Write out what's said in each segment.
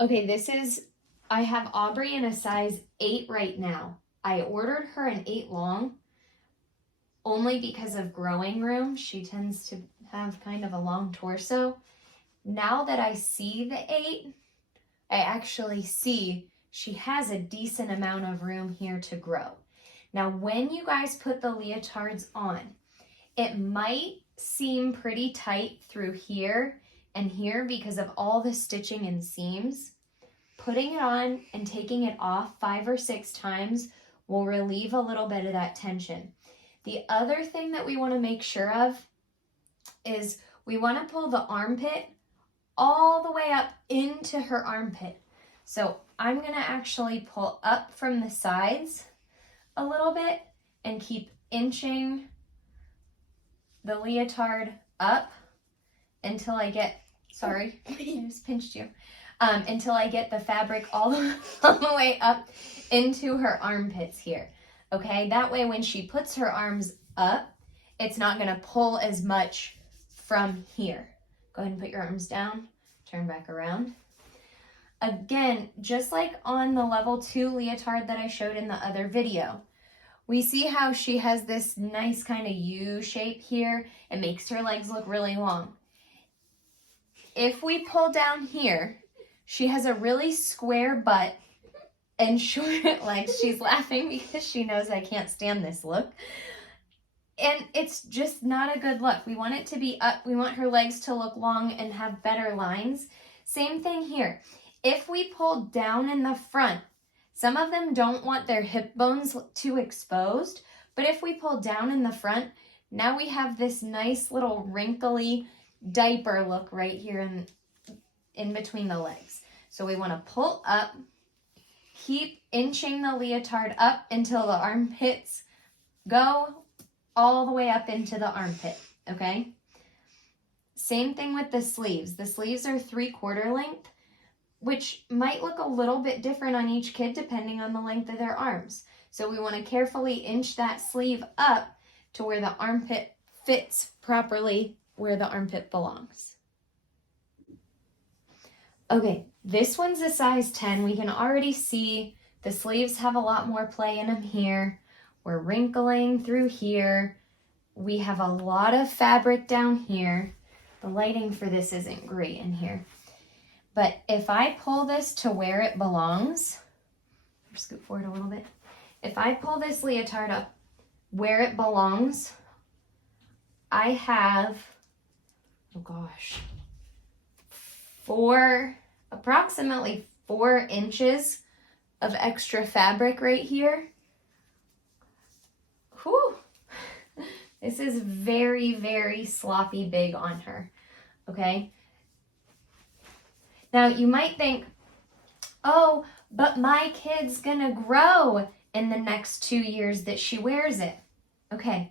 Okay, I have Aubrey in a size 8 right now. I ordered her an 8 long only because of growing room. She tends to have kind of a long torso. Now that I see the 8, I actually see she has a decent amount of room here to grow. Now, when you guys put the leotards on, it might seem pretty tight through here and here because of all the stitching and seams. Putting it on and taking it off 5 or 6 times will relieve a little bit of that tension. The other thing that we want to make sure of is we want to pull the armpit all the way up into her armpit. So I'm going to actually pull up from the sides a little bit and keep inching the leotard up until I get, sorry, I just pinched you, until I get the fabric all the way up into her armpits here. Okay, that way when she puts her arms up, it's not going to pull as much from here. Go ahead and put your arms down, turn back around. Again, just like on the level 2 leotard that I showed in the other video, we see how she has this nice kind of U shape here. It makes her legs look really long. If we pull down here, she has a really square butt and short legs. She's laughing because she knows I can't stand this look. And it's just not a good look. We want it to be up. We want her legs to look long and have better lines. Same thing here. If we pull down in the front, some of them don't want their hip bones too exposed, but if we pull down in the front, now we have this nice little wrinkly diaper look right here in between the legs. So we want to pull up, keep inching the leotard up until the armpits go all the way up into the armpit, okay? Same thing with the sleeves. The sleeves are 3/4 length, which might look a little bit different on each kid depending on the length of their arms. So we want to carefully inch that sleeve up to where the armpit fits properly where the armpit belongs. Okay, this one's a size 10. We can already see the sleeves have a lot more play in them here. We're wrinkling through here. We have a lot of fabric down here. The lighting for this isn't great in here. But if I pull this to where it belongs, scoot forward a little bit. If I pull this leotard up where it belongs, I have, oh gosh, approximately 4 inches of extra fabric right here. Whew. This is very, very sloppy big on her, okay? Now, you might think, oh, but my kid's gonna grow in the next 2 years that she wears it. Okay,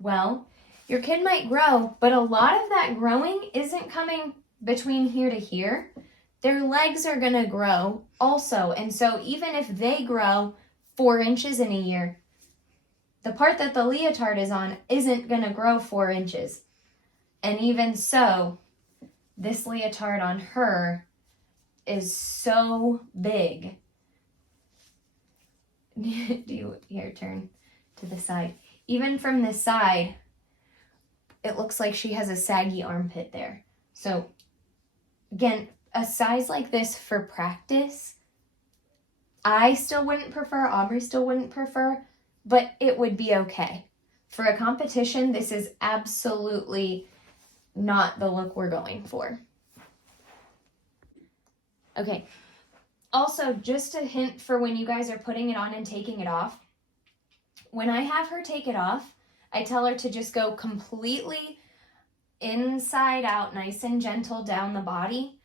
well, your kid might grow, but a lot of that growing isn't coming between here to here. Their legs are gonna grow also, and so even if they grow 4 inches in a year, the part that the leotard is on isn't gonna grow 4 inches. And even so, this leotard on her is so big. Here, turn to the side. Even from this side, it looks like she has a saggy armpit there. So again, a size like this for practice, I still wouldn't prefer, Aubrey still wouldn't prefer, but it would be okay. For a competition, this is absolutely not the look we're going for. Okay, also just a hint for when you guys are putting it on and taking it off. When I have her take it off, I tell her to just go completely inside out, nice and gentle down the body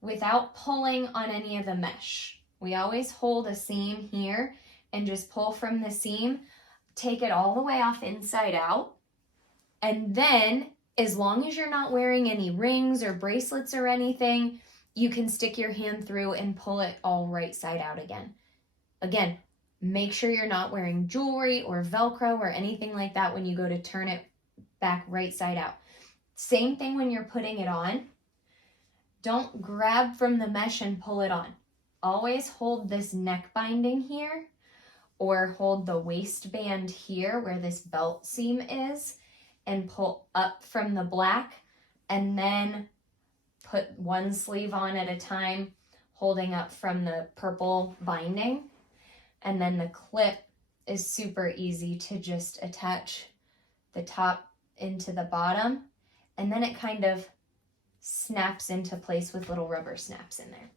without pulling on any of the mesh. We always hold a seam here and just pull from the seam, take it all the way off inside out, and then as long as you're not wearing any rings or bracelets or anything, you can stick your hand through and pull it all right side out again. Again, make sure you're not wearing jewelry or Velcro or anything like that when you go to turn it back right side out. Same thing when you're putting it on. don't grab from the mesh and pull it on. Always hold this neck binding here, or hold the waistband here where this belt seam is, and pull up from the black, and then put one sleeve on at a time, holding up from the purple binding. And then the clip is super easy to just attach the top into the bottom, and then it kind of snaps into place with little rubber snaps in there.